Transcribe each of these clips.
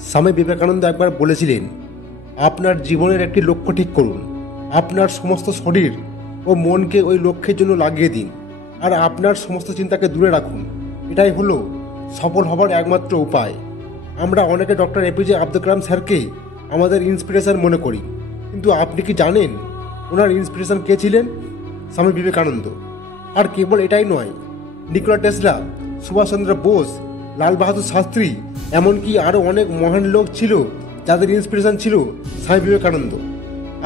স্বামী বিবেকানন্দ একবার বলেছিলেন, আপনার জীবনের একটি লক্ষ্য ঠিক করুন, আপনার সমস্ত শরীর ও মনকে ওই লক্ষ্যের জন্য লাগিয়ে দিন, আর আপনার সমস্ত চিন্তাকে দূরে রাখুন। এটাই হলো সফল হবার একমাত্র উপায়। আমরা অনেকে ডক্টর এপিজে আব্দুল কালাম স্যারকে আমাদের ইন্সপিরেশন মনে করি, কিন্তু আপনি কি জানেন ওনার ইন্সপিরেশন কে ছিলেন? স্বামী বিবেকানন্দ। আর কেবল এটাই নয়, নিকোলা টেসলা, সুভাষচন্দ্র বোস, লাল বাহাদুর শাস্ত্রী, এমনকি আরও অনেক মহান লোক ছিল যাদের ইন্সপিরেশন ছিল স্বামী বিবেকানন্দ।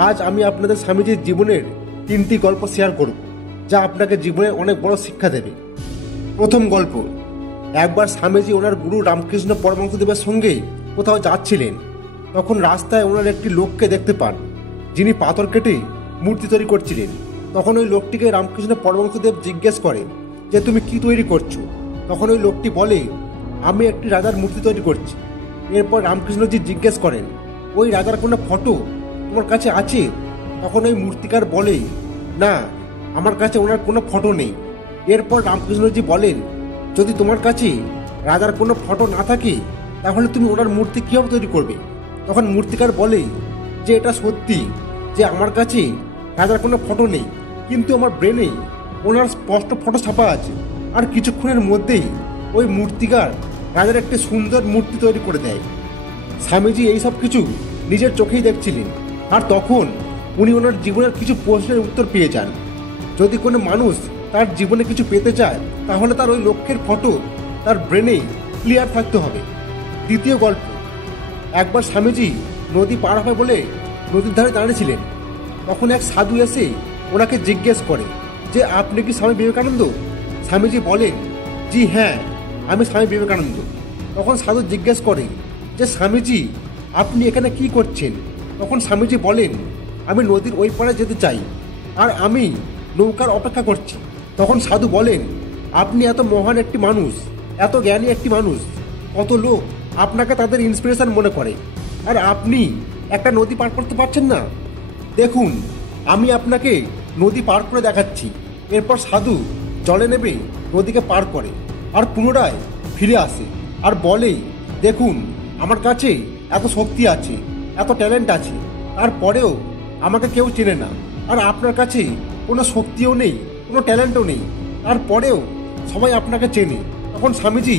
আজ আমি আপনাদের স্বামীজির জীবনের 3টি গল্প শেয়ার করব, যা আপনাকে জীবনে অনেক বড় শিক্ষা দেবে। প্রথম গল্প। একবার স্বামীজি ওনার গুরু রামকৃষ্ণ পরমহংসদেবের সঙ্গে কোথাও যাচ্ছিলেন। তখন রাস্তায় ওনার একটি লোককে দেখতে পান, যিনি পাথর কেটে মূর্তি তৈরি করছিলেন। তখন ওই লোকটিকে রামকৃষ্ণ পরমহংসদেব জিজ্ঞেস করে যে, তুমি কি তৈরি করছো? তখন ওই লোকটি বলে, আমি একটি রাজার মূর্তি তৈরি করছি। এরপর রামকৃষ্ণজি জিজ্ঞেস করেন, ওই রাজার কোনো ফটো তোমার কাছে আছে? তখন ওই মূর্তিকার বলে, না, আমার কাছে ওনার কোনো ফটো নেই। এরপর রামকৃষ্ণজি বলেন, যদি তোমার কাছে রাজার কোনো ফটো না থাকে, তাহলে তুমি ওনার মূর্তি কীভাবে তৈরি করবে? তখন মূর্তিকার বলে যে, এটা সত্যি যে আমার কাছে রাজার কোনো ফটো নেই, কিন্তু আমার ব্রেনে ওনার স্পষ্ট ফটো ছাপা আছে। আর কিছুক্ষণের মধ্যেই ওই মূর্তিকার রাজার একটি সুন্দর মূর্তি তৈরি করে দেয়। স্বামীজি এইসব কিছু নিজের চোখেই দেখছিলেন, আর তখন উনি ওনার জীবনের কিছু প্রশ্নের উত্তর পেয়ে যান। যদি কোনো মানুষ তার জীবনে কিছু পেতে চায়, তাহলে তার ওই লক্ষ্যের ফটো তার ব্রেনে ক্লিয়ার থাকতে হবে। দ্বিতীয় গল্প। একবার স্বামীজি নদী পার হবে বলে নদীর ধারে দাঁড়িয়েছিলেন। তখন এক সাধু এসে ওনাকে জিজ্ঞেস করে যে, আপনি কি স্বামী বিবেকানন্দ? স্বামীজি বলেন, জি হ্যাঁ, আমি স্বামী বিবেকানন্দ। তখন সাধু জিজ্ঞেস করে যে, স্বামীজি আপনি এখানে কি করছেন? তখন স্বামীজি বলেন, আমি নদীর ওই পারে যেতে চাই, আর আমি নৌকার অপেক্ষা করছি। তখন সাধু বলেন, আপনি এত মহান একটি মানুষ, এত জ্ঞানী একটি মানুষ, কত লোক আপনাকে তাদের ইন্সপিরেশন মনে করে, আর আপনি একটা নদী পার করতে পারছেন না। দেখুন, আমি আপনাকে নদী পার করে দেখাচ্ছি। এরপর সাধু জলে নেবে নদীকে পার করে আর পুনরায় ফিরে আসে আর বলে, দেখুন, আমার কাছে এত শক্তি আছে, এত ট্যালেন্ট আছে, তারপরেও আমাকে কেউ চেনে না। আর আপনার কাছে কোনো শক্তিও নেই, কোনো ট্যালেন্টও নেই, তারপরেও সবাই আপনাকে চেনে। তখন স্বামীজি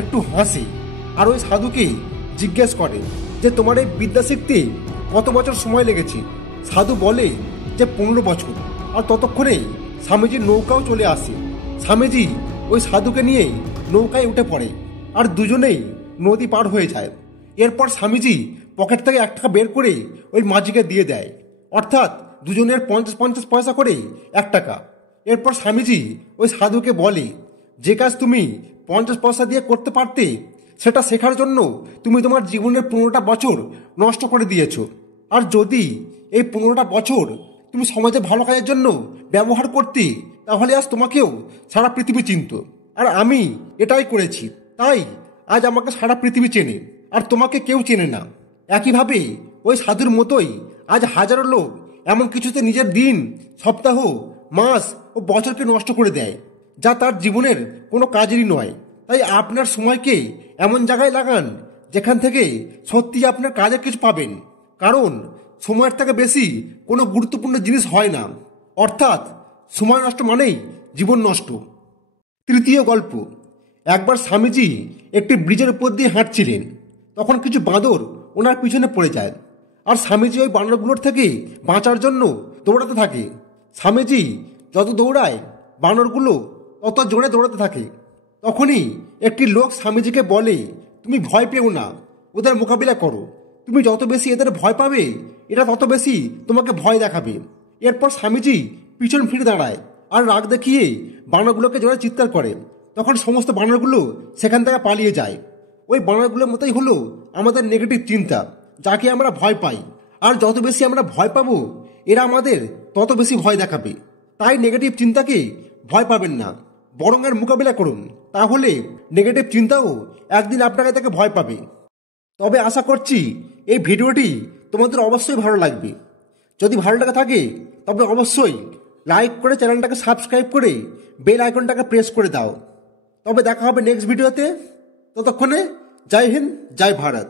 একটু হাসে আর ওই সাধুকে জিজ্ঞেস করে যে, তোমার এই বিদ্যা শিখতে কত বছর সময় লেগেছে? সাধু বলে যে 15 বছর। আর ততক্ষণে স্বামীজির নৌকাও চলে আসে। স্বামীজি ওই সাধুকে নিয়ে নৌকায় উঠে পড়ে আর দুজনেই নদী পার হয়ে যায়। এরপর স্বামীজি পকেট থেকে 1 টাকা বের করে ওই মাঝিকে দিয়ে দেয়, অর্থাৎ দুজনের 50-50 পয়সা করে 1 টাকা। এরপর স্বামীজি ওই সাধুকে বলে, যে কাজ তুমি 50 পয়সা দিয়ে করতে পারতে, সেটা শেখার জন্য তুমি তোমার জীবনের 15টা বছর নষ্ট করে দিয়েছো। আর যদি এই 15টা বছর তুমি সমাজে ভালো কাজের জন্য ব্যবহার করতে, তাহলে আজ তোমাকেও সারা পৃথিবী চিনত। আর আমি এটাই করেছি, তাই আজ আমাকে সারা পৃথিবী চেনে, আর তোমাকে কেউ চেনে না। একইভাবে ওই সাধুর মতোই আজ হাজারো লোক এমন কিছুতে নিজের দিন, সপ্তাহ, মাস ও বছরকে নষ্ট করে দেয়, যা তার জীবনের কোনো কাজেরই নয়। তাই আপনার সময়কে এমন জায়গায় লাগান যেখান থেকে সত্যি আপনার কাজের কিছু পাবেন, কারণ সময়ের থেকে বেশি কোনো গুরুত্বপূর্ণ জিনিস হয় না। অর্থাৎ সময় নষ্ট মানেই জীবন নষ্ট। তৃতীয় গল্প। একবার স্বামীজি একটি ব্রিজের উপর দিয়ে হাঁটছিলেন। তখন কিছু বাঁদর ওনার পিছনে পড়ে যায়, আর স্বামীজি ওই বানরগুলোর থেকে বাঁচার জন্য দৌড়াতে থাকে। স্বামীজি যত দৌড়ায়, বানরগুলো তত জোরে দৌড়াতে থাকে। তখনই একটি লোক স্বামীজিকে বলে, তুমি ভয় পেও না, ওদের মোকাবিলা করো। তুমি যত বেশি এদের ভয় পাবে, এরা তত বেশি তোমাকে ভয় দেখাবে। এরপর স্বামীজি পিছন ফিরে দাঁড়ায় আর রাগ দেখিয়ে বানরগুলোকে জোরে চিৎকার করে। তখন সমস্ত বানরগুলো সেখান থেকে পালিয়ে যায়। ওই বানরগুলোর মতোই হলো আমাদের নেগেটিভ চিন্তা, যাকে আমরা ভয় পাই। আর যত বেশি আমরা ভয় পাবো, এরা আমাদের তত বেশি ভয় দেখাবে। তাই নেগেটিভ চিন্তাকে ভয় পাবেন না, বরং এর মোকাবিলা করুন। তাহলে নেগেটিভ চিন্তাও একদিন আপনাকে তাকে ভয় পাবে। তবে আশা করছি এই ভিডিওটি তোমাদের অবশ্যই ভালো লাগবে। যদি ভালো লাগে থাকে, তবে অবশ্যই লাইক করে চ্যানেলটাকে সাবস্ক্রাইব করে বেল আইকনটাকে প্রেস করে দাও। তবে দেখা হবে নেক্সট ভিডিওতে। ততক্ষণে জয় হিন্দ, জয় ভারত।